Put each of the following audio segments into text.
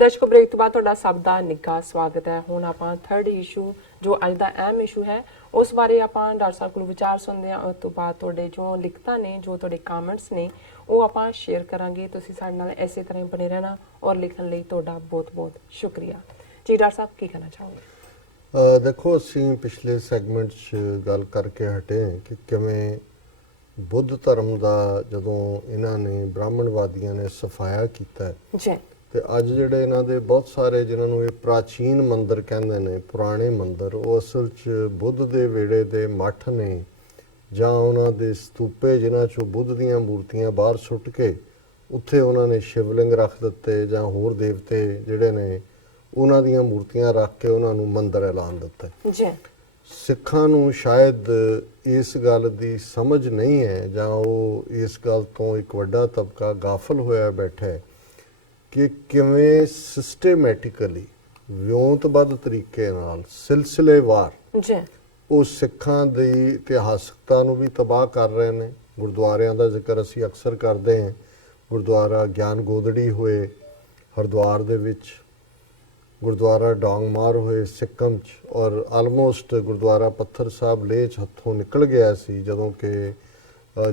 ਦਰਸ਼ਕੋ break ਤੋਂ ਬਾਅਦ ਤੁਹਾਡਾ ਸਭ ਦਾ ਨਿੱਘਾ ਸਵਾਗਤ ਹੈ। ਹੁਣ ਆਪਾਂ ਥਰਡ ਇਸ਼ੂ ਜੋ ਅੱਜ ਦਾ ਅਹਿਮ ਇਸ਼ੂ ਹੈ ਉਸ ਬਾਰੇ ਆਪਾਂ ਡਾਕਟਰ ਸਾਹਿਬ ਕੋਲ ਵਿਚਾਰ ਸੁਣਦੇ ਹਾਂ। ਉਸ ਤੋਂ ਬਾਅਦ ਤੁਹਾਡੇ ਜੋ ਲਿਖਤਾਂ ਨੇ, ਜੋ ਤੁਹਾਡੇ ਕਮੈਂਟਸ ਨੇ, ਉਹ ਆਪਾਂ ਸ਼ੇਅਰ ਕਰਾਂਗੇ। ਤੁਸੀਂ ਸਾਡੇ ਨਾਲ ਇਸੇ ਤਰ੍ਹਾਂ ਬਣੇ ਰਹਿਣਾ ਔਰ ਲਿਖਣ ਲਈ ਤੁਹਾਡਾ ਬਹੁਤ-ਬਹੁਤ ਸ਼ੁਕਰੀਆ ਜੀ। ਡਾਕਟਰ ਸਾਹਿਬ ਕੀ ਕਹਿਣਾ ਚਾਹੋਗੇ? ਦੇਖੋ, ਅਸੀਂ ਪਿਛਲੇ ਸੈਗਮੈਂਟ 'ਚ ਗੱਲ ਕਰਕੇ ਹਟੇ ਕਿ ਕਿਵੇਂ ਬੁੱਧ ਧਰਮ ਦਾ ਜਦੋਂ ਇਹਨਾਂ ਨੇ ਬ੍ਰਾਹਮਣਵਾਦੀਆਂ ਨੇ ਸਫਾਇਆ ਕੀਤਾ ਜੀ, ਤੇ ਅੱਜ ਜਿਹੜੇ ਇਹਨਾਂ ਦੇ ਬਹੁਤ ਸਾਰੇ ਜਿਨ੍ਹਾਂ ਨੂੰ ਇਹ ਪ੍ਰਾਚੀਨ ਮੰਦਰ ਕਹਿੰਦੇ ਨੇ, ਪੁਰਾਣੇ ਮੰਦਰ, ਉਹ ਅਸਲ 'ਚ ਬੁੱਧ ਦੇ ਵੇੜੇ ਦੇ ਮੱਠ ਨੇ ਜਾਂ ਉਹਨਾਂ ਦੇ ਸਤੂਪੇ ਜਿਨ੍ਹਾਂ 'ਚੋਂ ਬੁੱਧ ਦੀਆਂ ਮੂਰਤੀਆਂ ਬਾਹਰ ਸੁੱਟ ਕੇ ਉੱਥੇ ਉਹਨਾਂ ਨੇ ਸ਼ਿਵਲਿੰਗ ਰੱਖ ਦਿੱਤੇ ਜਾਂ ਹੋਰ ਦੇਵਤੇ ਜਿਹੜੇ ਨੇ ਉਹਨਾਂ ਦੀਆਂ ਮੂਰਤੀਆਂ ਰੱਖ ਕੇ ਉਹਨਾਂ ਨੂੰ ਮੰਦਰ ਐਲਾਨ ਦਿੱਤਾ ਜੀ। ਸਿੱਖਾਂ ਨੂੰ ਸ਼ਾਇਦ ਇਸ ਗੱਲ ਦੀ ਸਮਝ ਨਹੀਂ ਹੈ ਜਾਂ ਉਹ ਇਸ ਗੱਲ ਤੋਂ ਇੱਕ ਵੱਡਾ ਤਬਕਾ ਗਾਫਲ ਹੋਇਆ ਬੈਠਾ ਹੈ ਕਿ ਕਿਵੇਂ ਸਿਸਟੇਮੈਟਿਕਲੀ ਵਿਉਂਤਬੱਧ ਤਰੀਕੇ ਨਾਲ ਸਿਲਸਿਲੇਵਾਰ ਜੀ ਉਹ ਸਿੱਖਾਂ ਦੀ ਇਤਿਹਾਸਕਤਾ ਨੂੰ ਵੀ ਤਬਾਹ ਕਰ ਰਹੇ ਨੇ। ਗੁਰਦੁਆਰਿਆਂ ਦਾ ਜ਼ਿਕਰ ਅਸੀਂ ਅਕਸਰ ਕਰਦੇ ਹਾਂ। ਗੁਰਦੁਆਰਾ ਗਿਆਨ ਗੋਦੜੀ ਹੋਏ ਹਰਿਦੁਆਰ ਦੇ ਵਿੱਚ, ਗੁਰਦੁਆਰਾ ਡੋਂਗਮਾਰ ਹੋਏ ਸਿੱਕਮ 'ਚ, ਔਰ ਆਲਮੋਸਟ ਗੁਰਦੁਆਰਾ ਪੱਥਰ ਸਾਹਿਬ ਲੇਹ 'ਚ ਹੱਥੋਂ ਨਿਕਲ ਗਿਆ ਸੀ ਜਦੋਂ ਕਿ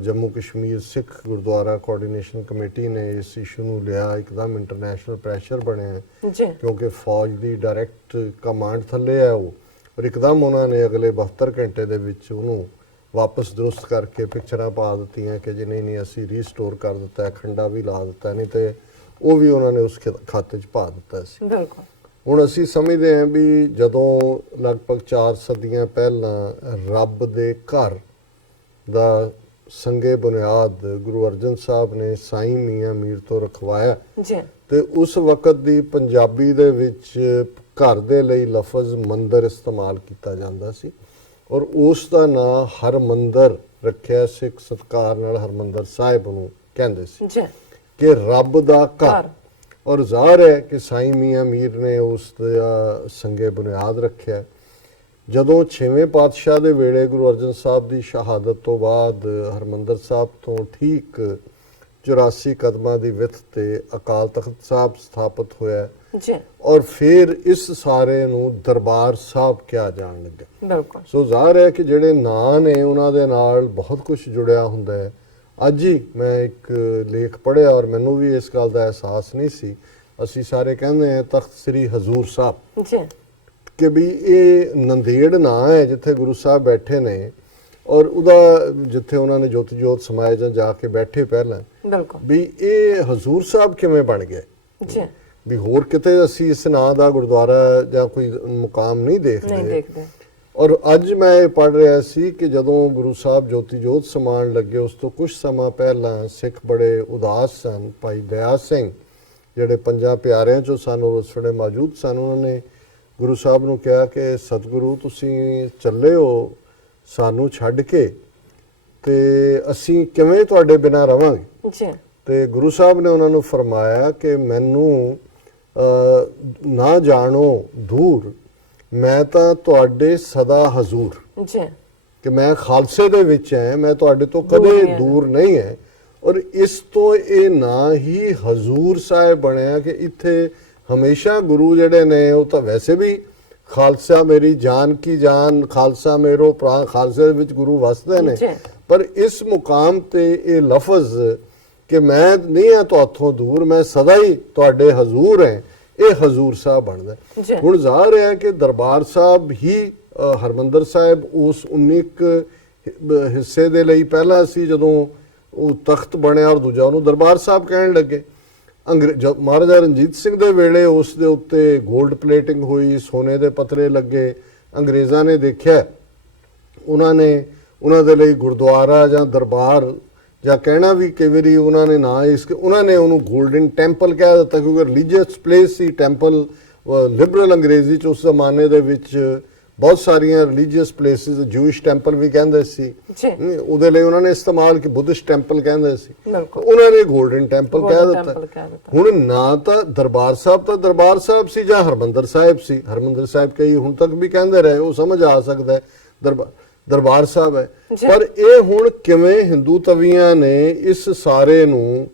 ਜੰਮੂ ਕਸ਼ਮੀਰ ਸਿੱਖ ਗੁਰਦੁਆਰਾ ਕੋਆਰਡੀਨੇਸ਼ਨ ਕਮੇਟੀ ਨੇ ਇਸ ਇਸ਼ੂ ਨੂੰ ਲਿਆ। ਇੱਕਦਮ ਇੰਟਰਨੈਸ਼ਨਲ ਪ੍ਰੈਸ਼ਰ ਬਣਿਆ ਕਿਉਂਕਿ ਫੌਜ ਦੀ ਡਾਇਰੈਕਟ ਕਮਾਂਡ ਥੱਲੇ ਹੈ ਉਹ, ਪਰ ਇੱਕਦਮ ਉਹਨਾਂ ਨੇ ਅਗਲੇ 72 ਘੰਟੇ ਦੇ ਵਿੱਚ ਉਹਨੂੰ ਵਾਪਸ ਦਰੁਸਤ ਕਰਕੇ ਪਿਕਚਰਾਂ ਪਾ ਦਿੱਤੀਆਂ ਕਿ ਜੀ ਨਹੀਂ ਅਸੀਂ ਰੀਸਟੋਰ ਕਰ ਦਿੱਤਾ, ਖੰਡਾ ਵੀ ਲਾ ਦਿੱਤਾ, ਨਹੀਂ ਤੇ ਉਹ ਵੀ ਉਹਨਾਂ ਨੇ ਉਸ ਖਾਤੇ 'ਚ ਪਾ ਦਿੱਤਾ ਸੀ। ਬਿਲਕੁਲ। ਹੁਣ ਅਸੀਂ ਸਮਝਦੇ ਹਾਂ ਵੀ ਜਦੋਂ ਲਗਭਗ 4 ਸਦੀਆਂ ਪਹਿਲਾਂ ਰੱਬ ਦੇ ਘਰ ਦਾ ਸੰਗੇ ਬੁਨਿਆਦ ਗੁਰੂ ਅਰਜਨ ਸਾਹਿਬ ਨੇ ਸਾਈਂ ਮੀਆਂ ਮੀਰ ਤੋਂ ਰਖਵਾਇਆ ਤੇ ਉਸ ਵਕਤ ਦੀ ਪੰਜਾਬੀ ਦੇ ਵਿੱਚ ਘਰ ਦੇ ਲਈ ਲਫ਼ਜ਼ ਮੰਦਰ ਇਸਤੇਮਾਲ ਕੀਤਾ ਜਾਂਦਾ ਸੀ ਔਰ ਉਸ ਦਾ ਨਾਂ ਹਰਮੰਦਰ ਰੱਖਿਆ। ਸਿੱਖ ਸਤਿਕਾਰ ਨਾਲ ਹਰਮੰਦਰ ਸਾਹਿਬ ਨੂੰ ਕਹਿੰਦੇ ਸੀ ਕਿ ਰੱਬ ਦਾ ਘਰ। ਔਰ ਜ਼ਾਹਰ ਹੈ ਕਿ ਸਾਈਂ ਮੀਆਂ ਮੀਰ ਨੇ ਉਸ ਦਾ ਸੰਗੇ ਬੁਨਿਆਦ ਰੱਖਿਆ। ਜਦੋਂ 6ਵੇਂ ਪਾਤਸ਼ਾਹ ਦੇ ਵੇਲੇ ਗੁਰੂ ਅਰਜਨ ਸਾਹਿਬ ਦੀ ਸ਼ਹਾਦਤ ਤੋਂ ਬਾਅਦ ਹਰਮੰਦਰ ਸਾਹਿਬ ਤੋਂ ਠੀਕ 84 ਕਦਮਾਂ ਦੀ ਵਿੱਥ ਤੇ ਅਕਾਲ ਤਖਤ ਸਾਹਿਬ ਸਥਾਪਿਤ ਹੋਇਆ ਔਰ ਫਿਰ ਇਸ ਸਾਰੇ ਨੂੰ ਦਰਬਾਰ ਸਾਹਿਬ ਕਿਹਾ ਜਾਣ ਲੱਗਾ। ਬਿਲਕੁਲ। ਸੋ ਜ਼ਾਹਰ ਹੈ ਕਿ ਜਿਹੜੇ ਨਾਂ ਨੇ ਉਹਨਾਂ ਦੇ ਨਾਲ ਬਹੁਤ ਕੁਝ ਜੁੜਿਆ ਹੁੰਦਾ ਹੈ। ਅੱਜ ਹੀ ਮੈਂ ਇੱਕ ਲੇਖ ਪੜ੍ਹਿਆ ਔਰ ਮੈਨੂੰ ਵੀ ਇਸ ਗੱਲ ਦਾ ਅਹਿਸਾਸ ਨਹੀਂ ਸੀ। ਅਸੀਂ ਸਾਰੇ ਕਹਿੰਦੇ ਹਾਂ ਤਖਤ ਸ੍ਰੀ ਹਜ਼ੂਰ ਸਾਹਿਬ ਕਿ ਵੀ ਇਹ ਨੰਦੇੜ ਨਾਂ ਹੈ ਜਿੱਥੇ ਗੁਰੂ ਸਾਹਿਬ ਬੈਠੇ ਨੇ ਔਰ ਉਹਦਾ ਜਿੱਥੇ ਉਹਨਾਂ ਨੇ ਜੋਤੀ ਜੋਤ ਸਮਾਏ ਜਾਂ ਜਾ ਕੇ ਬੈਠੇ ਪਹਿਲਾਂ, ਵੀ ਇਹ ਹਜ਼ੂਰ ਸਾਹਿਬ ਕਿਵੇਂ ਬਣ ਗਿਆ ਵੀ ਹੋਰ ਕਿਤੇ ਅਸੀਂ ਇਸ ਨਾਂ ਦਾ ਗੁਰਦੁਆਰਾ ਜਾਂ ਕੋਈ ਮੁਕਾਮ ਨਹੀਂ ਦੇਖਦੇ। ਔਰ ਅੱਜ ਮੈਂ ਇਹ ਪੜ੍ਹ ਰਿਹਾ ਸੀ ਕਿ ਜਦੋਂ ਗੁਰੂ ਸਾਹਿਬ ਜੋਤੀ ਜੋਤ ਸਮਾਉਣ ਲੱਗੇ ਉਸ ਤੋਂ ਕੁਝ ਸਮਾਂ ਪਹਿਲਾਂ ਸਿੱਖ ਬੜੇ ਉਦਾਸ ਸਨ। ਭਾਈ ਦਇਆ ਸਿੰਘ ਜਿਹੜੇ 5 ਪਿਆਰਿਆਂ 'ਚੋਂ ਸਨ ਔਰ ਉਸ ਵੇਲੇ ਮੌਜੂਦ ਸਨ, ਉਹਨਾਂ ਨੇ ਗੁਰੂ ਸਾਹਿਬ ਨੂੰ ਕਿਹਾ ਕਿ ਸਤਿਗੁਰੂ ਤੁਸੀਂ ਚੱਲੇ ਹੋ ਸਾਨੂੰ ਛੱਡ ਕੇ ਤੇ ਅਸੀਂ ਕਿਵੇਂ ਤੁਹਾਡੇ ਬਿਨਾਂ ਰਵਾਂਗੇ। ਤੇ ਗੁਰੂ ਸਾਹਿਬ ਨੇ ਉਹਨਾਂ ਨੂੰ ਫਰਮਾਇਆ ਕਿ ਮੈਨੂੰ ਨਾ ਜਾਣੋ ਦੂਰ, ਮੈਂ ਤਾਂ ਤੁਹਾਡੇ ਸਦਾ ਹਜ਼ੂਰ ਕਿ ਮੈਂ ਖਾਲਸੇ ਦੇ ਵਿੱਚ ਹੈ, ਮੈਂ ਤੁਹਾਡੇ ਤੋਂ ਕਦੇ ਦੂਰ ਨਹੀਂ ਹੈ। ਔਰ ਇਸ ਤੋਂ ਇਹ ਨਾਂ ਹੀ ਹਜ਼ੂਰ ਸਾਹਿਬ ਬਣਿਆ ਕਿ ਇੱਥੇ ਹਮੇਸ਼ਾ ਗੁਰੂ ਜਿਹੜੇ ਨੇ ਉਹ ਤਾਂ ਵੈਸੇ ਵੀ ਖਾਲਸਾ ਮੇਰੀ ਜਾਨ ਕੀ ਜਾਨ, ਖਾਲਸਾ ਮੇਰੋ ਪ੍ਰਾਣ, ਖਾਲਸੇ ਦੇ ਵਿੱਚ ਗੁਰੂ ਵਸਦੇ ਨੇ, ਪਰ ਇਸ ਮੁਕਾਮ ਤੇ ਇਹ ਲਫ਼ਜ਼ ਕਿ ਮੈਂ ਨਹੀਂ ਹਾਂ ਤੁਹਾਥੋਂ ਦੂਰ, ਮੈਂ ਸਦਾ ਹੀ ਤੁਹਾਡੇ ਹਜ਼ੂਰ ਹੈ, ਇਹ ਹਜ਼ੂਰ ਸਾਹਿਬ ਬਣਦਾ। ਹੁਣ ਜ਼ਾਹਰ ਹੈ ਕਿ ਦਰਬਾਰ ਸਾਹਿਬ ਹੀ ਹਰਮੰਦਰ ਸਾਹਿਬ ਉਸ 19 ਹਿੱਸੇ ਦੇ ਲਈ ਪਹਿਲਾਂ ਸੀ ਜਦੋਂ ਉਹ ਤਖਤ ਬਣਿਆ ਔਰ ਦੂਜਾ ਉਹਨੂੰ ਦਰਬਾਰ ਸਾਹਿਬ ਕਹਿਣ ਲੱਗੇ। ਮਹਾਰਾਜਾ ਰਣਜੀਤ ਸਿੰਘ ਦੇ ਵੇਲੇ ਉਸ ਦੇ ਉੱਤੇ ਗੋਲਡ ਪਲੇਟਿੰਗ ਹੋਈ, ਸੋਨੇ ਦੇ ਪਤਰੇ ਲੱਗੇ। ਅੰਗਰੇਜ਼ਾਂ ਨੇ ਦੇਖਿਆ, ਉਹਨਾਂ ਦੇ ਲਈ ਗੁਰਦੁਆਰਾ ਜਾਂ ਦਰਬਾਰ ਜਾਂ ਕਹਿਣਾ ਵੀ ਕਈ ਵਾਰੀ ਉਹਨਾਂ ਨੇ ਨਾ ਉਹਨਾਂ ਨੇ ਉਹਨੂੰ ਗੋਲਡਨ ਟੈਂਪਲ ਕਹਿ ਦਿੱਤਾ ਕਿਉਂਕਿ ਰਿਲੀਜੀਅਸ ਪਲੇਸ ਸੀ। ਟੈਂਪਲ ਲਿਬਰਲ ਅੰਗਰੇਜ਼ੀ 'ਚ ਉਸ ਜ਼ਮਾਨੇ ਦੇ ਵਿੱਚ ਬਹੁਤ ਸਾਰੀਆਂ ਰਿਲੀਜੀਅਸ ਪਲੇਸਿਸ, ਜੂਇਸ਼ ਟੈਂਪਲ ਵੀ ਕਹਿੰਦੇ ਸੀ, ਉਹਦੇ ਲਈ ਉਹਨਾਂ ਨੇ ਇਸਤੇਮਾਲ ਕਿ ਬੁੱਧਿਸਟ ਟੈਂਪਲ ਕਹਿੰਦੇ ਸੀ, ਉਹਨਾਂ ਨੇ ਗੋਲਡਨ ਟੈਂਪਲ ਕਹਿ ਦਿੱਤਾ। ਹੁਣ ਨਾ ਤਾਂ ਦਰਬਾਰ ਸਾਹਿਬ ਸੀ ਜਾਂ ਹਰਮੰਦਰ ਸਾਹਿਬ ਸੀ। ਹਰਮੰਦਰ ਸਾਹਿਬ ਕਈ ਹੁਣ ਤੱਕ ਵੀ ਕਹਿੰਦੇ ਰਹੇ, ਉਹ ਸਮਝ ਆ ਸਕਦਾ ਦਰਬਾਰ ਸਾਹਿਬ ਹੈ। ਪਰ ਇਹ ਹੁਣ ਕਿਵੇਂ ਹਿੰਦੂ ਤਵੀਆਂ ਨੇ ਇਸ ਸਾਰੇ ਨੂੰ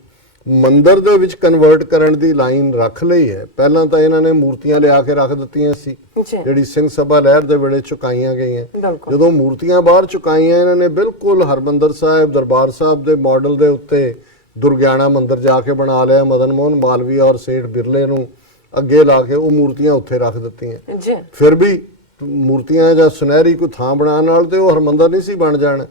ਮੰਦਿਰ ਦੇ ਵਿੱਚ ਕਨਵਰਟ ਕਰਨ ਦੀ ਲਾਈਨ ਰੱਖ ਲਈ ਹੈ। ਪਹਿਲਾਂ ਤਾਂ ਇਹਨਾਂ ਨੇ ਮੂਰਤੀਆਂ ਲਿਆ ਕੇ ਰੱਖ ਦਿੱਤੀਆਂ ਸੀ, ਜੀ ਜਿਹੜੀ ਸਿੰਘ ਸਭਾ ਲਹਿਰ ਦੇ ਵੇਲੇ ਚੁਕਾਈਆਂ ਗਈਆਂ। ਬਿਲਕੁਲ ਜਦੋਂ ਮੂਰਤੀਆਂ ਬਾਹਰ ਚੁਕਾਈਆਂ, ਇਹਨਾਂ ਨੇ ਬਿਲਕੁਲ ਹਰਮੰਦਰ ਸਾਹਿਬ ਦਰਬਾਰ ਸਾਹਿਬ ਦੇ ਮਾਡਲ ਦੇ ਉੱਤੇ ਦੁਰਗਿਆਣਾ ਮੰਦਿਰ ਜਾ ਕੇ ਬਣਾ ਲਿਆ। ਮਦਨ ਮੋਹਨ ਮਾਲਵੀਆ ਔਰ ਸੇਠ ਬਿਰਲੇ ਨੂੰ ਅੱਗੇ ਲਾ ਕੇ ਉਹ ਮੂਰਤੀਆਂ ਉੱਥੇ ਰੱਖ ਦਿੱਤੀਆਂ। ਜੀ ਫਿਰ ਵੀ ਮੂਰਤੀਆਂ ਜਾਂ ਸੁਨਹਿਰੀ ਕੋਈ ਥਾਂ ਬਣਾਉਣ ਨਾਲ ਤੇ ਉਹ ਹਰਮੰਦਰ ਨਹੀਂ ਸੀ ਬਣ ਜਾਣਾ।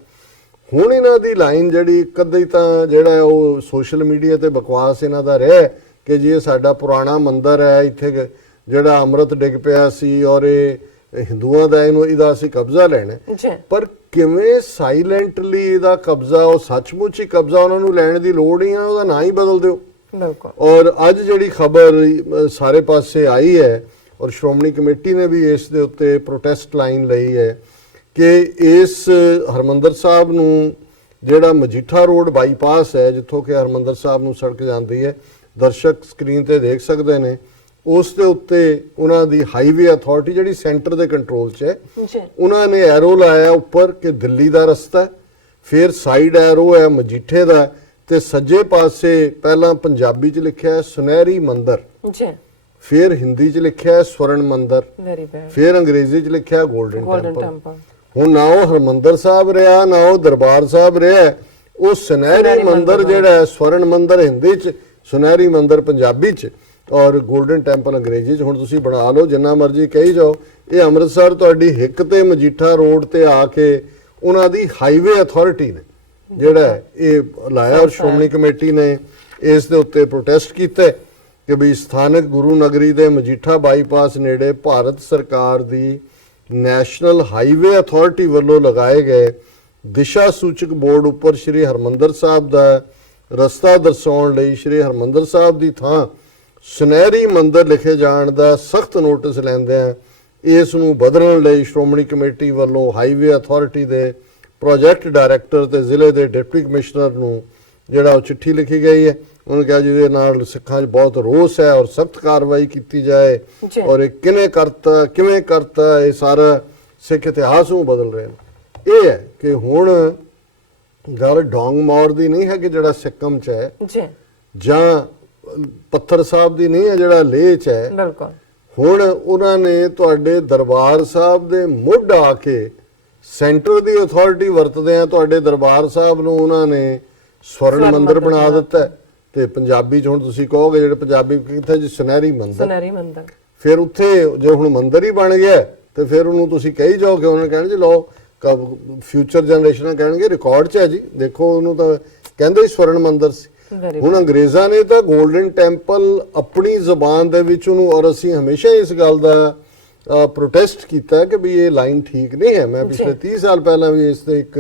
ਹੁਣ ਇਹਨਾਂ ਦੀ ਲਾਈਨ ਜਿਹੜੀ ਕਦੇ ਤਾਂ ਜਿਹੜਾ ਉਹ ਸੋਸ਼ਲ ਮੀਡੀਆ ਤੇ ਬਕਵਾਸ ਇਹਨਾਂ ਦਾ ਰਿਹਾ ਕਿ ਜੀ ਇਹ ਸਾਡਾ ਪੁਰਾਣਾ ਮੰਦਿਰ ਹੈ, ਇੱਥੇ ਜਿਹੜਾ ਅੰਮ੍ਰਿਤ ਡਿੱਗ ਪਿਆ ਸੀ ਔਰ ਇਹ ਹਿੰਦੂਆਂ ਦਾ, ਇਹਦਾ ਅਸੀਂ ਕਬਜ਼ਾ ਲੈਣਾ। ਜੀ ਪਰ ਕਿਵੇਂ ਸਾਇਲੈਂਟਲੀ ਇਹਦਾ ਕਬਜ਼ਾ, ਉਹ ਸੱਚਮੁੱਚ ਹੀ ਕਬਜ਼ਾ ਉਹਨਾਂ ਨੂੰ ਲੈਣ ਦੀ ਲੋੜ ਹੀ ਆ, ਉਹਦਾ ਨਾਂ ਹੀ ਬਦਲ ਦਿਓ। ਬਿਲਕੁਲ। ਔਰ ਅੱਜ ਜਿਹੜੀ ਖਬਰ ਸਾਰੇ ਪਾਸੇ ਆਈ ਹੈ ਔਰ ਸ਼੍ਰੋਮਣੀ ਕਮੇਟੀ ਨੇ ਵੀ ਇਸ ਦੇ ਉੱਤੇ ਪ੍ਰੋਟੈਸਟ ਲਾਈਨ ਲਈ ਹੈ ਕਿ ਇਸ ਹਰਮੰਦਰ ਸਾਹਿਬ ਨੂੰ ਜਿਹੜਾ ਮਜੀਠਾ ਰੋਡ ਬਾਈਪਾਸ ਹੈ, ਜਿੱਥੋਂ ਕਿ ਹਰਮੰਦਰ ਸਾਹਿਬ ਨੂੰ ਸੜਕ ਜਾਂਦੀ ਹੈ, ਦਰਸ਼ਕ ਸਕਰੀਨ ਤੇ ਦੇਖ ਸਕਦੇ ਨੇ, ਉਸ ਦੇ ਉੱਤੇ ਉਹਨਾਂ ਦੀ ਹਾਈਵੇ ਅਥਾਰਟੀ ਜਿਹੜੀ ਸੈਂਟਰ ਦੇ ਕੰਟਰੋਲ 'ਚ ਹੈ, ਜੀ ਉਹਨਾਂ ਨੇ ਐਰੋ ਲਾਇਆ ਉੱਪਰ ਕਿ ਦਿੱਲੀ ਦਾ ਰਸਤਾ, ਫਿਰ ਸਾਈਡ ਐਰੋ ਹੈ ਮਜੀਠੇ ਦਾ, ਤੇ ਸੱਜੇ ਪਾਸੇ ਪਹਿਲਾਂ ਪੰਜਾਬੀ 'ਚ ਲਿਖਿਆ ਹੈ ਸੁਨਹਿਰੀ ਮੰਦਿਰ, ਜੀ ਫਿਰ ਹਿੰਦੀ 'ਚ ਲਿਖਿਆ ਹੈ ਸਵਰਨ ਮੰਦਿਰ, ਵੈਰੀ ਬੈਡ ਫਿਰ ਅੰਗਰੇਜ਼ੀ 'ਚ ਲਿਖਿਆ ਗੋਲਡਨ ਗੋਲਡਨ ਟੈਂਪਲ। ਟੈਂਪਲ। ਹੁਣ ਨਾ ਉਹ ਹਰਮੰਦਰ ਸਾਹਿਬ ਰਿਹਾ, ਨਾ ਉਹ ਦਰਬਾਰ ਸਾਹਿਬ ਰਿਹਾ, ਉਹ ਸੁਨਹਿਰੀ ਮੰਦਿਰ ਜਿਹੜਾ ਹੈ, ਸਵਰਨ ਮੰਦਿਰ ਹਿੰਦੀ 'ਚ, ਸੁਨਹਿਰੀ ਮੰਦਿਰ ਪੰਜਾਬੀ 'ਚ ਔਰ ਗੋਲਡਨ ਟੈਂਪਲ ਅੰਗਰੇਜ਼ੀ 'ਚ। ਹੁਣ ਤੁਸੀਂ ਬਣਾ ਲਓ ਜਿੰਨਾ ਮਰਜ਼ੀ ਕਹੀ ਜਾਓ, ਇਹ ਅੰਮ੍ਰਿਤਸਰ ਤੁਹਾਡੀ ਹਿੱਕ ਤੇ ਮਜੀਠਾ ਰੋਡ ਤੇ ਆ ਕੇ ਉਹਨਾਂ ਦੀ ਹਾਈਵੇ ਅਥਾਰਟੀ ਨੇ ਜਿਹੜਾ ਇਹ ਲਾਇਆ ਔਰ ਸ਼੍ਰੋਮਣੀ ਕਮੇਟੀ ਨੇ ਇਸ ਦੇ ਉੱਤੇ ਪ੍ਰੋਟੈਸਟ ਕੀਤਾ ਕਿ ਵੀ ਸਥਾਨਕ ਗੁਰੂ ਨਗਰੀ ਦੇ ਮਜੀਠਾ ਬਾਈਪਾਸ ਨੇੜੇ ਭਾਰਤ ਸਰਕਾਰ ਦੀ ਨੈਸ਼ਨਲ ਹਾਈਵੇ ਅਥਾਰਟੀ ਵੱਲੋਂ ਲਗਾਏ ਗਏ ਦਿਸ਼ਾ ਸੂਚਕ ਬੋਰਡ ਉੱਪਰ ਸ਼੍ਰੀ ਹਰਮੰਦਰ ਸਾਹਿਬ ਦਾ ਰਸਤਾ ਦਰਸਾਉਣ ਲਈ ਸ਼੍ਰੀ ਹਰਮੰਦਰ ਸਾਹਿਬ ਦੀ ਥਾਂ ਸੁਨਹਿਰੀ ਮੰਦਿਰ ਲਿਖੇ ਜਾਣ ਦਾ ਸਖਤ ਨੋਟਿਸ ਲੈਂਦਿਆਂ ਇਸ ਨੂੰ ਬਦਲਣ ਲਈ ਸ਼੍ਰੋਮਣੀ ਕਮੇਟੀ ਵੱਲੋਂ ਹਾਈਵੇ ਅਥਾਰਟੀ ਦੇ ਪ੍ਰੋਜੈਕਟ ਡਾਇਰੈਕਟਰ ਤੇ ਜ਼ਿਲ੍ਹੇ ਦੇ ਡਿਪਟੀ ਕਮਿਸ਼ਨਰ ਨੂੰ ਜਿਹੜਾ ਉਹ ਚਿੱਠੀ ਲਿਖੀ ਗਈ ਹੈ। ਉਹਨੇ ਕਿਹਾ ਜਿਹਦੇ ਨਾਲ ਸਿੱਖਾਂ 'ਚ ਬਹੁਤ ਰੋਸ ਹੈ ਔਰ ਸਖਤ ਕਾਰਵਾਈ ਕੀਤੀ ਜਾਏ ਔਰ ਇਹ ਕਿਵੇਂ ਕਰਤਾ ਇਹ ਸਾਰਾ ਸਿੱਖ ਇਤਿਹਾਸ ਨੂੰ ਬਦਲ ਰਹੇ ਨੇ। ਇਹ ਹੈ ਕਿ ਹੁਣ ਗੱਲ ਡੋਂਗ ਮੌਰ ਦੀ ਨਹੀਂ ਹੈ ਕਿ ਜਿਹੜਾ ਸਿੱਕਮ 'ਚ ਹੈ, ਜੀ ਜਾਂ ਪੱਥਰ ਸਾਹਿਬ ਦੀ ਨਹੀਂ ਹੈ ਜਿਹੜਾ ਲੇਹ 'ਚ ਹੈ। ਬਿਲਕੁਲ। ਹੁਣ ਉਹਨਾਂ ਨੇ ਤੁਹਾਡੇ ਦਰਬਾਰ ਸਾਹਿਬ ਦੇ ਮੁੱਢ ਆ ਕੇ ਸੈਂਟਰ ਦੀ ਅਥਾਰਟੀ ਵਰਤਦੇ ਆ ਤੁਹਾਡੇ ਦਰਬਾਰ ਸਾਹਿਬ ਨੂੰ ਉਹਨਾਂ ਨੇ ਸਵਰਨ ਮੰਦਿਰ ਬਣਾ ਦਿੱਤਾ। ਤੇ ਪੰਜਾਬੀ 'ਚ ਹੁਣ ਤੁਸੀਂ ਕਹੋਗੇ ਜਿਹੜੇ ਪੰਜਾਬੀ ਕਿੱਥੇ ਜੀ ਸੁਨਹਿਰੀ ਮੰਦਿਰ, ਫਿਰ ਉੱਥੇ ਜੇ ਹੁਣ ਮੰਦਿਰ ਹੀ ਬਣ ਗਿਆ ਤੇ ਫਿਰ ਉਹਨੂੰ ਤੁਸੀਂ ਕਹੀ ਜਾਓਗੇ, ਉਹਨਾਂ ਨੇ ਕਹਿਣਾ ਜੀ ਲਓ ਫਿਊਚਰ ਜਨਰੇਸ਼ਨਾਂ ਕਹਿਣਗੇ ਰਿਕਾਰਡ 'ਚ ਹੈ ਜੀ, ਦੇਖੋ ਉਹਨੂੰ ਤਾਂ ਕਹਿੰਦੇ ਹੀ ਸਵਰਨ ਮੰਦਿਰ ਸੀ। ਹੁਣ ਅੰਗਰੇਜ਼ਾਂ ਨੇ ਤਾਂ ਗੋਲਡਨ ਟੈਂਪਲ ਆਪਣੀ ਜ਼ਬਾਨ ਦੇ ਵਿੱਚ ਉਹਨੂੰ, ਔਰ ਅਸੀਂ ਹਮੇਸ਼ਾ ਇਸ ਗੱਲ ਦਾ ਪ੍ਰੋਟੈਸਟ ਕੀਤਾ ਕਿ ਵੀ ਇਹ ਲਾਈਨ ਠੀਕ ਨਹੀਂ ਹੈ। ਮੈਂ ਪਿਛਲੇ 30 ਸਾਲ ਪਹਿਲਾਂ ਵੀ ਇਸ ਤੇ ਇੱਕ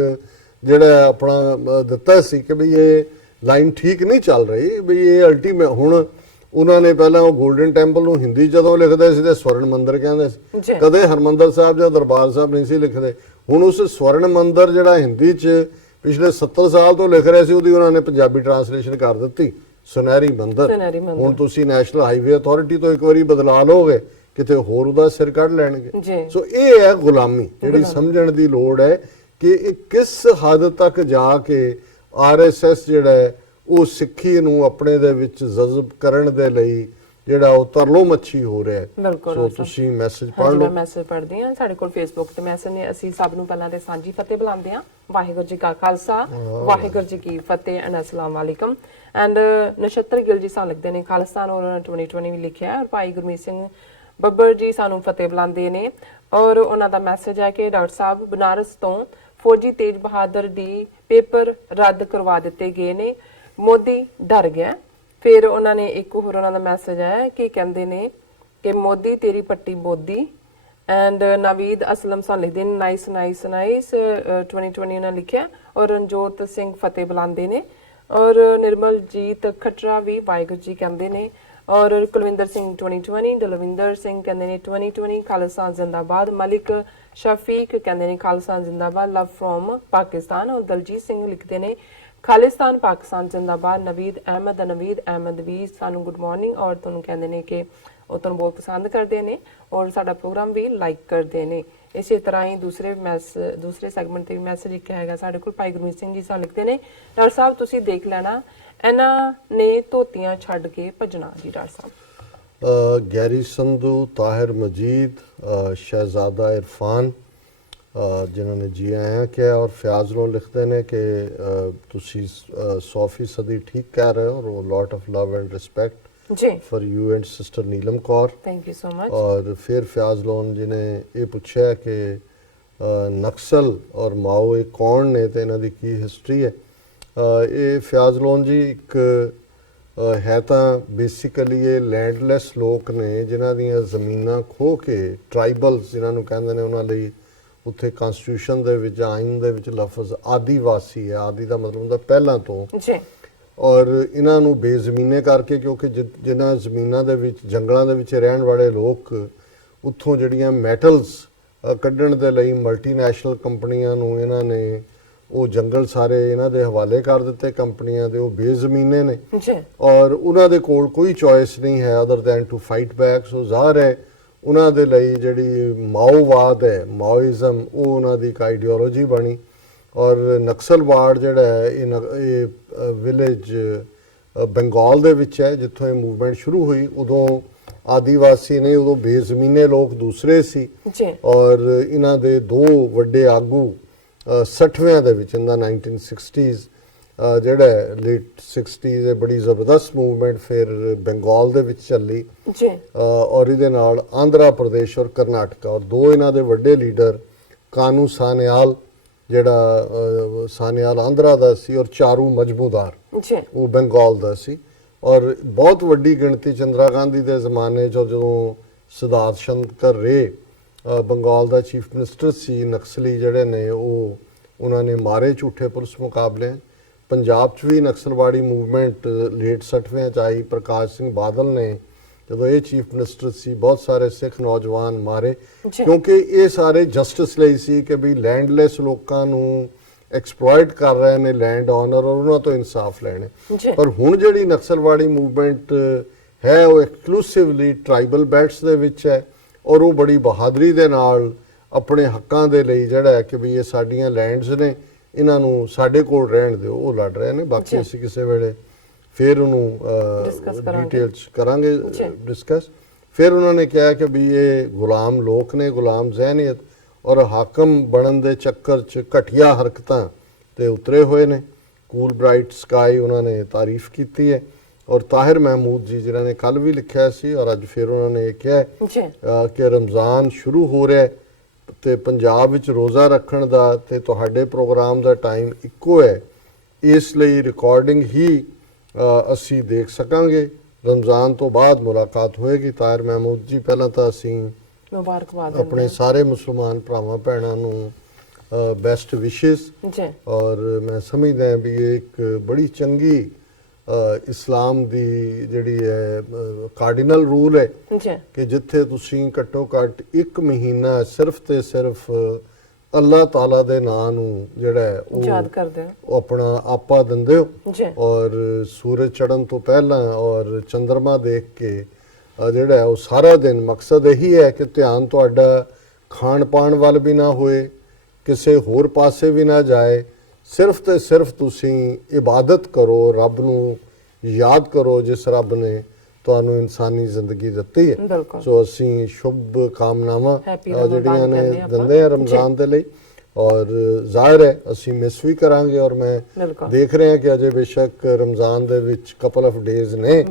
ਜਿਹੜਾ ਆਪਣਾ ਦਿੱਤਾ ਸੀ ਕਿ ਵੀ ਇਹ ਲਾਈਨ ਠੀਕ ਨਹੀਂ ਚੱਲ ਰਹੀ, ਵੀ ਇਹ ਅਲਟੀਮੇਟ। ਹੁਣ ਉਹਨਾਂ ਨੇ ਪਹਿਲਾਂ ਉਹ ਗੋਲਡਨ ਟੈਂਪਲ ਨੂੰ ਹਿੰਦੀ ਜਦੋਂ ਲਿਖਦੇ ਸੀ ਤੇ ਸਵਰਨ ਮੰਦਿਰ ਕਹਿੰਦੇ ਸੀ, ਕਦੇ ਹਰਮੰਦਰ ਸਾਹਿਬ ਜਾਂ ਦਰਬਾਰ ਸਾਹਿਬ ਨਹੀਂ ਸੀ ਲਿਖਦੇ। ਹੁਣ ਉਸ ਸਵਰਨ ਮੰਦਿਰ ਜਿਹੜਾ ਹਿੰਦੀ 'ਚ ਪਿਛਲੇ 70 ਸਾਲ ਤੋਂ ਲਿਖ ਰਹੇ ਸੀ, ਉਹਦੀ ਉਹਨਾਂ ਨੇ ਪੰਜਾਬੀ ਟ੍ਰਾਂਸਲੇਸ਼ਨ ਕਰ ਦਿੱਤੀ ਸੁਨਹਿਰੀ ਮੰਦਿਰ। ਹੁਣ ਤੁਸੀਂ ਨੈਸ਼ਨਲ ਹਾਈਵੇ ਅਥਾਰਟੀ ਤੋਂ ਇੱਕ ਵਾਰੀ ਬਦਲਾ ਲਓਗੇ, ਕਿਤੇ ਹੋਰ ਉਹਦਾ ਸਿਰ ਕੱਢ ਲੈਣਗੇ। ਸੋ ਇਹ ਹੈ ਗੁਲਾਮੀ, ਜਿਹੜੀ ਸਮਝਣ ਦੀ ਲੋੜ ਹੈ ਕਿ ਇਹ ਕਿਸ ਹੱਦ ਤੱਕ ਜਾ ਕੇ ਆਰਐਸਐਸ ਜਿਹੜਾ ਹੈ ਉਹ ਸਿੱਖੀ ਨੂੰ ਆਪਣੇ ਦੇ ਵਿੱਚ ਜਜ਼ਬ ਕਰਨ ਦੇ ਲਈ ਜਿਹੜਾ ਉਹ ਤਰਲੋ ਮੱਛੀ ਹੋ ਰਿਹਾ ਹੈ। ਸੋ ਤੁਸੀਂ ਮੈਸੇਜ ਪੜ੍ਹ ਲਓ। ਮੈਂ ਮੈਸੇਜ ਪੜ੍ਹਦੀ ਹਾਂ। ਸਾਡੇ ਕੋਲ ਫੇਸਬੁੱਕ ਤੇ ਮੈਸੇਜ ਨੇ। ਅਸੀਂ ਸਭ ਨੂੰ ਪਹਿਲਾਂ ਤੇ ਸਾਂਝੀ ਫਤਿਹ ਬੁਲਾਉਂਦੇ ਹਾਂ। ਵਾਹਿਗੁਰੂ ਜੀ ਕਾ ਖਾਲਸਾ, ਵਾਹਿਗੁਰੂ ਜੀ ਕੀ ਫਤਿਹ and Islam ਵਾਲੇਕਮ। And Nachhattar Gill ji ਸਾਨੂੰ ਲਿਖਦੇ ਨੇ ਖਾਲਿਸਤਾਨ ਔਰ 2020 ਵੀ ਲਿਖਿਆ। ਔਰ ਭਾਈ ਗੁਰਮੀਤ ਸਿੰਘ ਬੱਬਰ ਜੀ ਸਾਨੂੰ ਫਤਿਹ ਬੁਲਾਉਂਦੇ ਨੇ ਔਰ ਉਹਨਾਂ ਦਾ ਮੈਸੇਜ ਹੈ ਕਿ ਡਾਕਟਰ ਸਾਹਿਬ ਬਨਾਰਸ ਤੋਂ ਫੌਜੀ ਤੇਜ ਬਹਾਦਰ ਦੀ ਪੇਪਰ ਰੱਦ ਕਰਵਾ ਦਿੱਤੇ ਗਏ ਨੇ, ਮੋਦੀ ਡਰ ਗਿਆ। ਫਿਰ ਉਹਨਾਂ ਨੇ ਇੱਕ ਹੋਰ ਉਹਨਾਂ ਦਾ ਮੈਸੇਜ ਹੈ ਕਿ ਕਹਿੰਦੇ ਨੇ ਕਿ ਮੋਦੀ ਤੇਰੀ ਪੱਟੀ ਬੋਦੀ। ਐਂਡ ਨਵੀਦ ਅਸਲਮ ਸਾਨੂੰ ਲਿਖਦੇ ਨੇ ਨਾਈਸ 2020 ਉਹਨਾਂ ਲਿਖਿਆ। ਔਰ ਰਣਜੋਤ ਸਿੰਘ ਫਤਿਹ ਬੁਲਾਉਂਦੇ ਨੇ ਔਰ ਨਿਰਮਲਜੀਤ ਖਟਰਾ ਵੀ ਵਾਹਿਗੁਰੂ ਜੀ ਕਹਿੰਦੇ ਨੇ। ਔਰ ਕੁਲਵਿੰਦਰ ਸਿੰਘ 2020, ਦਲਵਿੰਦਰ ਸਿੰਘ ਕਹਿੰਦੇ ਨੇ 2020 ਖਾਲਸਾ ਜ਼ਿੰਦਾਬਾਦ। ਮਲਿਕ ਸ਼ਫੀਕ ਕਹਿੰਦੇ ਨੇ ਖਾਲਸਾ ਜ਼ਿੰਦਾਬਾਦ, ਲਵ ਫਰੋਮ ਪਾਕਿਸਤਾਨ। ਔਰ ਦਲਜੀਤ ਸਿੰਘ ਲਿਖਦੇ ਨੇ ਖਾਲਿਸਤਾਨ ਪਾਕਿਸਤਾਨ ਜ਼ਿੰਦਾਬਾਦ। ਨਵੀਦ ਅਹਿਮਦ ਵੀ ਸਾਨੂੰ ਗੁੱਡ ਮਾਰਨਿੰਗ ਔਰ ਤੁਹਾਨੂੰ ਕਹਿੰਦੇ ਨੇ ਕਿ ਉਹ ਤੁਹਾਨੂੰ ਬਹੁਤ ਪਸੰਦ ਕਰਦੇ ਨੇ ਔਰ ਸਾਡਾ ਪ੍ਰੋਗਰਾਮ ਵੀ ਲਾਈਕ ਕਰਦੇ ਨੇ। ਇਸੇ ਤਰ੍ਹਾਂ ਹੀ ਦੂਸਰੇ ਸੈਗਮੈਂਟ ਤੇ ਵੀ ਮੈਸੇਜ ਇੱਕ ਹੈਗਾ ਸਾਡੇ ਕੋਲ। ਭਾਈ ਗੁਰਮੀਤ ਸਿੰਘ ਜੀ ਸਾਨੂੰ ਲਿਖਦੇ ਨੇ, ਡਾਕਟਰ ਸਾਹਿਬ ਤੁਸੀਂ ਦੇਖ ਲੈਣਾ ਇਹਨਾਂ ਨੇ ਧੋਤੀਆਂ ਛੱਡ ਕੇ ਭੱਜਣਾ। ਜੀ ਡਾਕਟਰ ਸਾਹਿਬ। ਗੈਰੀ ਸੰਧੂ, ਤਾਹਿਰ ਮਜੀਦ, ਸ਼ਹਿਜ਼ਾਦਾ ਇਰਫਾਨ ਜਿਨ੍ਹਾਂ ਨੇ ਜੀ ਆਇਆਂ ਕਿਹਾ ਔਰ ਫਿਆਜ਼ ਨੂੰ ਲਿਖਦੇ ਨੇ ਕਿ ਤੁਸੀਂ 100% ਠੀਕ ਕਹਿ ਰਹੇ ਹੋ। Lot of love and respect ji for you and sister Neelam Kaur. Thank you so much. और फिर फयाज लोन जी ने ये पूछा है कि नक्सल और माओ ये कौन ने ते इन्हां दी की हिस्टरी है। ये फयाज लोन जी एक है तो बेसिकली ये लैंडलैस लोग ने जिन्हां दियां ज़मीनां खो के ट्राइबल्स जिन्हां नूं कहंदे ने उन्हां लई उत्थे कॉन्स्टिट्यूशन दे विच आइन दे विच लफ्ज़ आदिवासी है। आदि दा मतलब हुंदा पहलां तो ਜੀ ਔਰ ਇਹਨਾਂ ਨੂੰ ਬੇਜ਼ਮੀਨੇ ਕਰਕੇ ਕਿਉਂਕਿ ਜਿਨ੍ਹਾਂ ਜ਼ਮੀਨਾਂ ਦੇ ਵਿੱਚ ਜੰਗਲਾਂ ਦੇ ਵਿੱਚ ਰਹਿਣ ਵਾਲੇ ਲੋਕ ਉੱਥੋਂ ਜਿਹੜੀਆਂ ਮੈਟਲਸ ਕੱਢਣ ਦੇ ਲਈ ਮਲਟੀਨੈਸ਼ਨਲ ਕੰਪਨੀਆਂ ਨੂੰ ਇਹਨਾਂ ਨੇ ਉਹ ਜੰਗਲ ਸਾਰੇ ਇਹਨਾਂ ਦੇ ਹਵਾਲੇ ਕਰ ਦਿੱਤੇ ਕੰਪਨੀਆਂ ਦੇ। ਉਹ ਬੇਜ਼ਮੀਨੇ ਨੇ ਜੀ ਔਰ ਉਹਨਾਂ ਦੇ ਕੋਲ ਕੋਈ ਚੋਇਸ ਨਹੀਂ ਹੈ other than to fight back. ਸੋ ਜ਼ਾਹਰ ਹੈ ਉਹਨਾਂ ਦੇ ਲਈ ਜਿਹੜੀ ਮਾਓਵਾਦ ਹੈ, ਮਾਓਇਜ਼ਮ, ਉਹ ਉਹਨਾਂ ਦੀ ਇੱਕ ਆਈਡੀਓਲੋਜੀ ਬਣੀ। ਔਰ ਨਕਸਲਵਾੜ ਜਿਹੜਾ ਹੈ ਇਹ ਵਿਲੇਜ ਬੰਗਾਲ ਦੇ ਵਿੱਚ ਹੈ ਜਿੱਥੋਂ ਇਹ ਮੂਵਮੈਂਟ ਸ਼ੁਰੂ ਹੋਈ। ਉਦੋਂ ਆਦੀਵਾਸੀ ਨੇ, ਉਦੋਂ ਬੇਜ਼ਮੀਨੇ ਲੋਕ ਦੂਸਰੇ ਸੀ ਜੀ ਔਰ ਇਹਨਾਂ ਦੇ ਦੋ ਵੱਡੇ ਆਗੂ 60ਵਿਆਂ ਦੇ ਵਿੱਚ ਇਹਦਾ 1960s ਜਿਹੜਾ ਲੇਟ 60s ਇਹ ਬੜੀ ਜ਼ਬਰਦਸਤ ਮੂਵਮੈਂਟ ਫਿਰ ਬੰਗਾਲ ਦੇ ਵਿੱਚ ਚੱਲੀ ਜੀ ਔਰ ਇਹਦੇ ਨਾਲ ਆਂਧਰਾ ਪ੍ਰਦੇਸ਼ ਔਰ ਕਰਨਾਟਕਾ ਔਰ ਦੋ ਇਹਨਾਂ ਦੇ ਵੱਡੇ ਲੀਡਰ ਕਾਨੂ ਸਾਨਿਆਲ ਜਿਹੜਾ ਸਾਨਿਆਲ ਆਂਧਰਾ ਦਾ ਸੀ ਔਰ ਚਾਰੂ ਮਜਮੂਦਾਰ ਜੀ ਉਹ ਬੰਗਾਲ ਦਾ ਸੀ। ਔਰ ਬਹੁਤ ਵੱਡੀ ਗਿਣਤੀ ਚੰਦਰਾ ਗਾਂਧੀ ਦੇ ਜ਼ਮਾਨੇ 'ਚ ਜਦੋਂ ਸਿਧਾਰਥ ਸ਼ੰਕਰ ਰੇ ਬੰਗਾਲ ਦਾ ਚੀਫ ਮਿਨਿਸਟਰ ਸੀ, ਨਕਸਲੀ ਜਿਹੜੇ ਨੇ ਉਹ ਉਹਨਾਂ ਨੇ ਮਾਰੇ ਝੂਠੇ ਪੁਲਿਸ ਮੁਕਾਬਲੇ। ਪੰਜਾਬ 'ਚ ਵੀ ਨਕਸਲਵਾੜੀ ਮੂਵਮੈਂਟ ਲੇਟ 60ਵਿਆਂ 'ਚ ਆਈ। ਪ੍ਰਕਾਸ਼ ਸਿੰਘ ਬਾਦਲ ਨੇ ਜਦੋਂ ਇਹ ਚੀਫ ਮਿਨਿਸਟਰ ਸੀ ਬਹੁਤ ਸਾਰੇ ਸਿੱਖ ਨੌਜਵਾਨ ਮਾਰੇ ਕਿਉਂਕਿ ਇਹ ਸਾਰੇ ਜਸਟਿਸ ਲਈ ਸੀ ਕਿ ਵੀ ਲੈਂਡਲੈਸ ਲੋਕਾਂ ਨੂੰ ਐਕਸਪਲੋਇਟ ਕਰ ਰਹੇ ਨੇ ਲੈਂਡ ਓਨਰ ਔਰ ਉਹਨਾਂ ਤੋਂ ਇਨਸਾਫ ਲੈਣੇ। ਪਰ ਹੁਣ ਜਿਹੜੀ ਨਕਸਲਵਾੜੀ ਮੂਵਮੈਂਟ ਹੈ ਉਹ ਐਕਸਕਲੂਸਿਵਲੀ ਟ੍ਰਾਈਬਲ ਬੈਲਟਸ ਦੇ ਵਿੱਚ ਹੈ ਔਰ ਉਹ ਬੜੀ ਬਹਾਦਰੀ ਦੇ ਨਾਲ ਆਪਣੇ ਹੱਕਾਂ ਦੇ ਲਈ ਜਿਹੜਾ ਹੈ ਕਿ ਵੀ ਇਹ ਸਾਡੀਆਂ ਲੈਂਡਸ ਨੇ ਇਹਨਾਂ ਨੂੰ ਸਾਡੇ ਕੋਲ ਰਹਿਣ ਦਿਓ ਉਹ ਲੜ ਰਹੇ ਨੇ। ਬਾਕੀ ਅਸੀਂ ਕਿਸੇ ਵੇਲੇ ਫਿਰ ਉਹਨੂੰ ਡਿਟੇਲ ਚ ਕਰਾਂਗੇ ਡਿਸਕਸ। ਫਿਰ ਉਹਨਾਂ ਨੇ ਕਿਹਾ ਕਿ ਵੀ ਇਹ ਗੁਲਾਮ ਲੋਕ ਨੇ, ਗੁਲਾਮ ਜ਼ਹਿਨੀਅਤ ਔਰ ਹਾਕਮ ਬਣਨ ਦੇ ਚੱਕਰ 'ਚ ਘਟੀਆ ਹਰਕਤਾਂ ਤੇ ਉਤਰੇ ਹੋਏ ਨੇ। ਕੂਲ ਬ੍ਰਾਈਟ ਸਕਾਈ ਉਹਨਾਂ ਨੇ ਤਾਰੀਫ ਕੀਤੀ ਹੈ। ਔਰ ਤਾਹਿਰ ਮਹਿਮੂਦ ਜੀ ਜਿਨ੍ਹਾਂ ਨੇ ਕੱਲ ਵੀ ਲਿਖਿਆ ਸੀ ਔਰ ਅੱਜ ਫਿਰ ਉਹਨਾਂ ਨੇ ਇਹ ਕਿਹਾ ਕਿ ਰਮਜ਼ਾਨ ਸ਼ੁਰੂ ਹੋ ਰਿਹਾ ਤੇ ਪੰਜਾਬ ਵਿੱਚ ਰੋਜ਼ਾ ਰੱਖਣ ਦਾ ਤੇ ਤੁਹਾਡੇ ਪ੍ਰੋਗਰਾਮ ਦਾ ਟਾਈਮ ਇੱਕੋ ਹੈ, ਇਸ ਲਈ ਰਿਕਾਰਡਿੰਗ ਹੀ ਅਸੀਂ ਦੇਖ ਸਕਾਂਗੇ। ਰਮਜ਼ਾਨ ਤੋਂ ਬਾਅਦ ਮੁਲਾਕਾਤ ਹੋਏਗੀ। ਤਾਹਿਰ ਮਹਿਮੂਦ ਜੀ ਪਹਿਲਾਂ ਤਾਂ ਅਸੀਂ ਮੁਬਾਰਕਬਾਦ ਆਪਣੇ ਸਾਰੇ ਮੁਸਲਮਾਨ ਭਰਾਵਾਂ ਭੈਣਾਂ ਨੂੰ ਬੈਸਟ ਵਿਸ਼ੇਸ ਔਰ ਮੈਂ ਸਮਝਦਾ ਹਾਂ ਵੀ ਇਹ ਇੱਕ ਬੜੀ ਚੰਗੀ ਇਸਲਾਮ ਦੀ ਜਿਹੜੀ ਹੈ ਕਾਰਡੀਨਲ ਰੂਲ ਹੈ ਕਿ ਜਿੱਥੇ ਤੁਸੀਂ ਘੱਟੋ ਘੱਟ 1 ਮਹੀਨਾ ਸਿਰਫ ਤੇ ਸਿਰਫ ਅੱਲਾਹ ਤਾਲਾ ਦੇ ਨਾਂ ਨੂੰ ਜਿਹੜਾ ਉਹ ਯਾਦ ਕਰਦੇ ਹੋ, ਉਹ ਆਪਣਾ ਆਪਾ ਦਿੰਦੇ ਹੋ ਔਰ ਸੂਰਜ ਚੜ੍ਹਨ ਤੋਂ ਪਹਿਲਾਂ ਔਰ ਚੰਦਰਮਾ ਦੇਖ ਕੇ ਜਿਹੜਾ ਉਹ ਸਾਰਾ ਦਿਨ ਮਕਸਦ ਇਹੀ ਹੈ ਕਿ ਧਿਆਨ ਤੁਹਾਡਾ ਖਾਣ ਪਾਣ ਵੱਲ ਵੀ ਨਾ ਹੋਏ, ਕਿਸੇ ਹੋਰ ਪਾਸੇ ਵੀ ਨਾ ਜਾਏ, ਸਿਰਫ ਤੇ ਸਿਰਫ ਤੁਸੀਂ ਇਬਾਦਤ ਕਰੋ, ਰੱਬ ਨੂੰ ਯਾਦ ਕਰੋ ਜਿਸ ਰੱਬ ਨੇ ਤੁਹਾਨੂੰ ਇਨਸਾਨੀ ਜ਼ਿੰਦਗੀ ਦਿੱਤੀ ਹੈ। ਸੋ ਅਸੀਂ ਸ਼ੁਭ ਕਾਮਨਾਵਾਂ ਜਿਹੜੀਆਂ ਨੇ ਦਿੰਦੇ ਆ ਰਮਜ਼ਾਨ ਦੇ ਲਈ ਔਰ ਜ਼ਾਹਿਰ ਹੈ ਅਸੀਂ ਮਿਸ ਵੀ ਕਰਾਂਗੇ ਔਰ ਮੈਂ ਦੇਖ ਰਿਹਾ ਕਿ ਅਜੇ ਬੇਸ਼ੱਕ ਰਮਜ਼ਾਨ ਦੇ ਵਿੱਚ ਕਪਲ ਆਫ ਡੇਜ਼ ਨੇ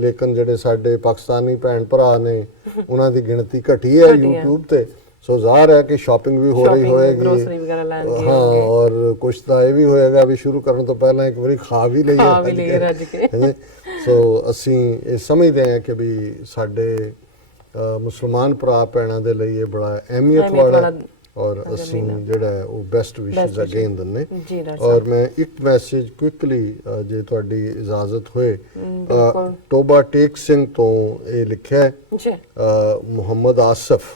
ਲੇਕਿਨ ਜਿਹੜੇ ਸਾਡੇ ਪਾਕਿਸਤਾਨੀ ਭੈਣ ਭਰਾ ਨੇ ਉਹਨਾਂ ਦੀ ਗਿਣਤੀ ਘਟੀ ਹੈ YouTube ਤੇ। ਸੋ ਜ਼ਾਹਿਰ ਹੈ ਕਿ ਸ਼ਾਪਿੰਗ ਵੀ ਹੋ ਰਹੀ ਹੋਏਗੀ ਹਾਂ ਔਰ ਕੁਛ ਤਾਂ ਇਹ ਵੀ ਹੋਏਗਾ ਵੀ ਸ਼ੁਰੂ ਕਰਨ ਤੋਂ ਪਹਿਲਾਂ ਇੱਕ ਵਾਰੀ ਖਾ ਵੀ ਲਈਏ। ਸੋ ਅਸੀਂ ਇਹ ਸਮਝਦੇ ਹਾਂ ਕਿ ਵੀ ਸਾਡੇ ਮੁਸਲਮਾਨ ਭਰਾ ਭੈਣਾਂ ਦੇ ਲਈ ਇਹ ਬੜਾ ਅਹਿਮੀਅਤ ਵਾਲਾ ਔਰ ਅਸੀਂ ਜਿਹੜਾ ਉਹ ਬੈਸਟ ਵਿਸ਼ੇਸ ਅਗੇਨ ਦਿੰਦੇ। ਔਰ ਮੈਂ ਇੱਕ ਮੈਸੇਜ ਕੁਇਕਲੀ ਜੇ ਤੁਹਾਡੀ ਇਜਾਜ਼ਤ ਹੋਏ ਟੋਬਾ ਟੇਕ ਸਿੰਘ ਤੋਂ ਇਹ ਲਿਖਿਆ ਹੈ ਮੁਹੰਮਦ ਆਸਫ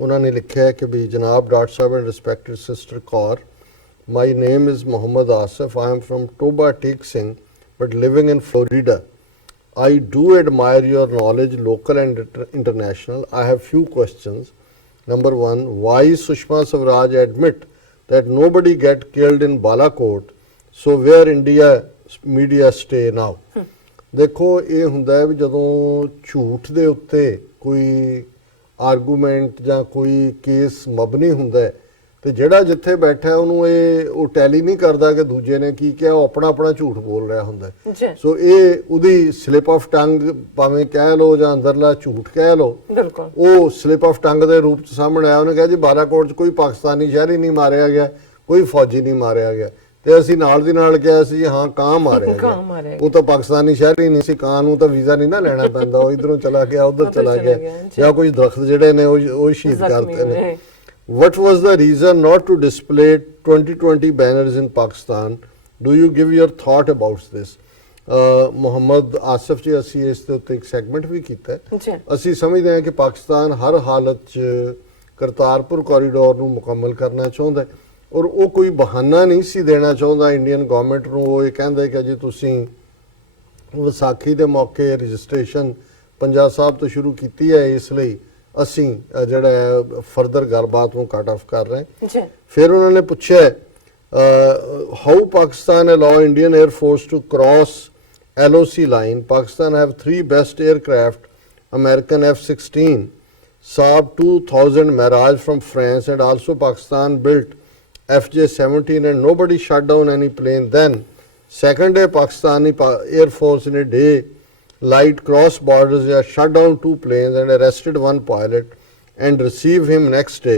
ਉਹਨਾਂ ਨੇ ਲਿਖਿਆ ਹੈ ਕਿ ਵੀ ਜਨਾਬ doctor Sahib and respected sister Kaur My name is Muhammad Asif. I am from Toba Teek Singh, but living in Florida. I do admire your knowledge, local and international. I have few questions. Number one, why Sushma Swaraj admit that nobody get killed in Balakot? So where India media stay now? ਦੇਖੋ ਇਹ ਹੁੰਦਾ ਹੈ ਵੀ ਜਦੋਂ ਝੂਠ ਦੇ ਉੱਤੇ ਕੋਈ argument ਜਾਂ ਕੋਈ ਕੇਸ ਮਬਨੀ ਹੁੰਦਾ ਹੈ ਤੇ ਜਿਹੜਾ ਜਿੱਥੇ ਬੈਠਾ ਉਹਨੂੰ ਉਹ ਟੈਲੀ ਨਹੀਂ ਕਰਦਾ ਕਿ ਦੂਜੇ ਨੇ ਕੀ ਕਿਹਾ, ਉਹ ਆਪਣਾ ਆਪਣਾ ਝੂਠ ਬੋਲ ਰਿਹਾ ਹੁੰਦਾ ਹੈ। ਸੋ ਇਹ ਉਹਦੀ ਸਲਿਪ ਆਫ ਟੰਗ ਭਾਵੇਂ ਕਹਿ ਲਓ ਜਾਂ ਅੰਦਰਲਾ ਝੂਠ ਕਹਿ ਲਓ, ਬਿਲਕੁਲ ਉਹ ਸਲਿਪ ਆਫ ਟੰਗ ਦੇ ਰੂਪ ਚ ਸਾਹਮਣੇ ਆਇਆ। ਉਹਨੇ ਕਿਹਾ ਜੀ ਬਾਲਾਕੋਟ ਚ ਕੋਈ ਪਾਕਿਸਤਾਨੀ ਸ਼ਹਿਰੀ ਨਹੀਂ ਮਾਰਿਆ ਗਿਆ, ਕੋਈ ਫੌਜੀ ਨਹੀਂ ਮਾਰਿਆ ਗਿਆ, ਤੇ ਅਸੀਂ ਨਾਲ ਦੀ ਨਾਲ ਕਿਹਾ ਸੀ ਜੀ ਹਾਂ ਕਾਂ ਮਾਰਿਆ ਗਿਆ। ਉਹ ਤਾਂ ਪਾਕਿਸਤਾਨੀ ਸ਼ਹਿਰੀ ਨਹੀਂ ਸੀ, ਕਾਂ ਨੂੰ ਤਾਂ ਵੀਜ਼ਾ ਨਹੀਂ ਨਾ ਲੈਣਾ ਪੈਂਦਾ, ਉਹ ਇਧਰੋਂ ਚਲਾ ਗਿਆ ਉਧਰ ਚਲਾ ਗਿਆ, ਜਾਂ ਕੁਝ ਦਰਖਤ ਜਿਹੜੇ ਨੇ ਉਹ ਸ਼ਹੀਦ ਕਰਤੇ ਨੇ। What was the reason not to display 2020 banners in Pakistan? Do you give your thought about this? Muhammad Asif ਜੀ, ਅਸੀਂ ਇਸ ਦੇ ਉੱਤੇ ਇੱਕ ਸੈਗਮੈਂਟ ਵੀ ਕੀਤਾ ਹੈ। ਅਸੀਂ ਸਮਝਦੇ ਹਾਂ ਕਿ ਪਾਕਿਸਤਾਨ ਹਰ ਹਾਲਤ 'ਚ ਕਰਤਾਰਪੁਰ ਕੋਰੀਡੋਰ ਨੂੰ ਮੁਕੰਮਲ ਕਰਨਾ ਚਾਹੁੰਦਾ ਹੈ, ਔਰ ਉਹ ਕੋਈ ਬਹਾਨਾ ਨਹੀਂ ਸੀ ਦੇਣਾ ਚਾਹੁੰਦਾ ਇੰਡੀਅਨ ਗਵਰਨਮੈਂਟ ਨੂੰ। ਉਹ ਇਹ ਕਹਿੰਦਾ ਕਿ ਜੀ ਤੁਸੀਂ ਵਿਸਾਖੀ ਦੇ ਮੌਕੇ ਰਜਿਸਟ੍ਰੇਸ਼ਨ ਪੰਜਾ ਸਾਹਿਬ ਤੋਂ ਸ਼ੁਰੂ ਕੀਤੀ ਹੈ, ਇਸ ਲਈ ਅਸੀਂ ਜਿਹੜਾ ਫਰਦਰ ਗੱਲਬਾਤ ਨੂੰ ਕੱਟ ਆਫ ਕਰ ਰਹੇ ਹਾਂ। ਫਿਰ ਉਹਨਾਂ ਨੇ ਪੁੱਛਿਆ how Pakistan allow Indian air force to cross LOC line. Pakistan have 3 best aircraft, American F-16, Saab 2000 Mirage from France, and also Pakistan built FJ-17, and nobody shut down any plane then. Second day, Pakistani Air Force in a day light cross borders, shut down 2 planes and arrested 1 pilot and receive him next day.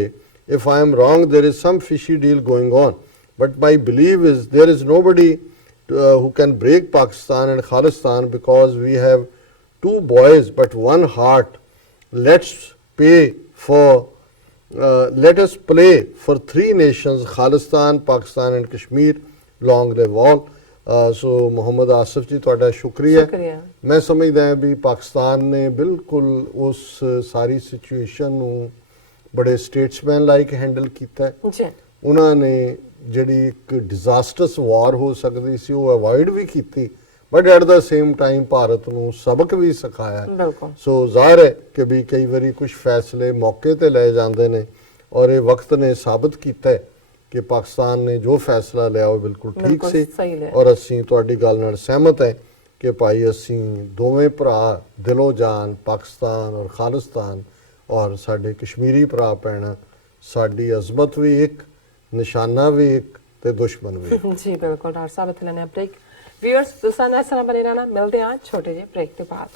If I am wrong, there is some fishy deal going on, but my belief is there is nobody who can break Pakistan and Khalistan, because we have 2 boys but 1 heart. Let's let us play for 3 nations, Khalistan, Pakistan and Kashmir. Long live all. ਸੋ ਮੁਹੰਮਦ ਆਸਿਫ ਜੀ, ਤੁਹਾਡਾ ਸ਼ੁਕਰੀਆ। ਮੈਂ ਸਮਝਦਾ ਹਾਂ ਵੀ ਪਾਕਿਸਤਾਨ ਨੇ ਬਿਲਕੁਲ ਉਸ ਸਾਰੀ situation ਨੂੰ ਬੜੇ ਸਟੇਟਸਮੈਨ ਲਾਈਕ ਹੈਂਡਲ ਕੀਤਾ। ਉਹਨਾਂ ਨੇ ਜਿਹੜੀ ਇੱਕ ਡਿਜ਼ਾਸਟਰਸ ਵਾਰ ਹੋ ਸਕਦੀ ਸੀ ਉਹ ਅਵੋਇਡ ਵੀ ਕੀਤੀ, but at the same time Bharat ਨੂੰ ਸਬਕ ਵੀ ਸਿਖਾਇਆ। ਸੋ ਜ਼ਾਹਿਰ ਹੈ ਕਿ ਵੀ ਕਈ ਵਾਰੀ ਕੁਝ ਫੈਸਲੇ ਮੌਕੇ ਤੇ ਲਏ ਜਾਂਦੇ ਨੇ, ਔਰ ਇਹ ਵਕਤ ਨੇ ਸਾਬਤ ਕੀਤਾ ਹੈ ਕਿ ਪਾਕਿਸਤਾਨ ਨੇ ਜੋ ਫੈਸਲਾ ਲਿਆ ਉਹ ਬਿਲਕੁਲ ਠੀਕ ਸੀ। ਔਰ ਅਸੀਂ ਤੁਹਾਡੀ ਗੱਲ ਨਾਲ ਸਹਿਮਤ ਹੈ ਕਿ ਭਾਈ ਅਸੀਂ ਦੋਵੇਂ ਭਰਾ ਦਿਲੋਂ ਜਾਨ ਪਾਕਿਸਤਾਨ ਔਰ ਖਾਲਿਸਤਾਨ, ਔਰ ਸਾਡੇ ਕਸ਼ਮੀਰੀ ਭਰਾ ਭੈਣਾਂ, ਸਾਡੀ ਅਜ਼ਮਤ ਵੀ ਇੱਕ, ਨਿਸ਼ਾਨਾ ਵੀ ਇੱਕ ਤੇ ਦੁਸ਼ਮਣ ਵੀ। ਜੀ ਬਿਲਕੁਲ ਡਾਕਟਰ ਸਾਹਿਬ, ਇੱਥੇ ਲੈਣੇ ਬ੍ਰੇਕ। ਵਿਊਅਰਸ ਤੁਸੀਂ ਨਾਲ ਇਸ ਤਰ੍ਹਾਂ ਬਣੇ ਰਹਿਣਾ, ਮਿਲਦੇ ਹਾਂ ਛੋਟੇ ਜਿਹੇ ਬ੍ਰੇਕ ਤੋਂ ਬਾਅਦ।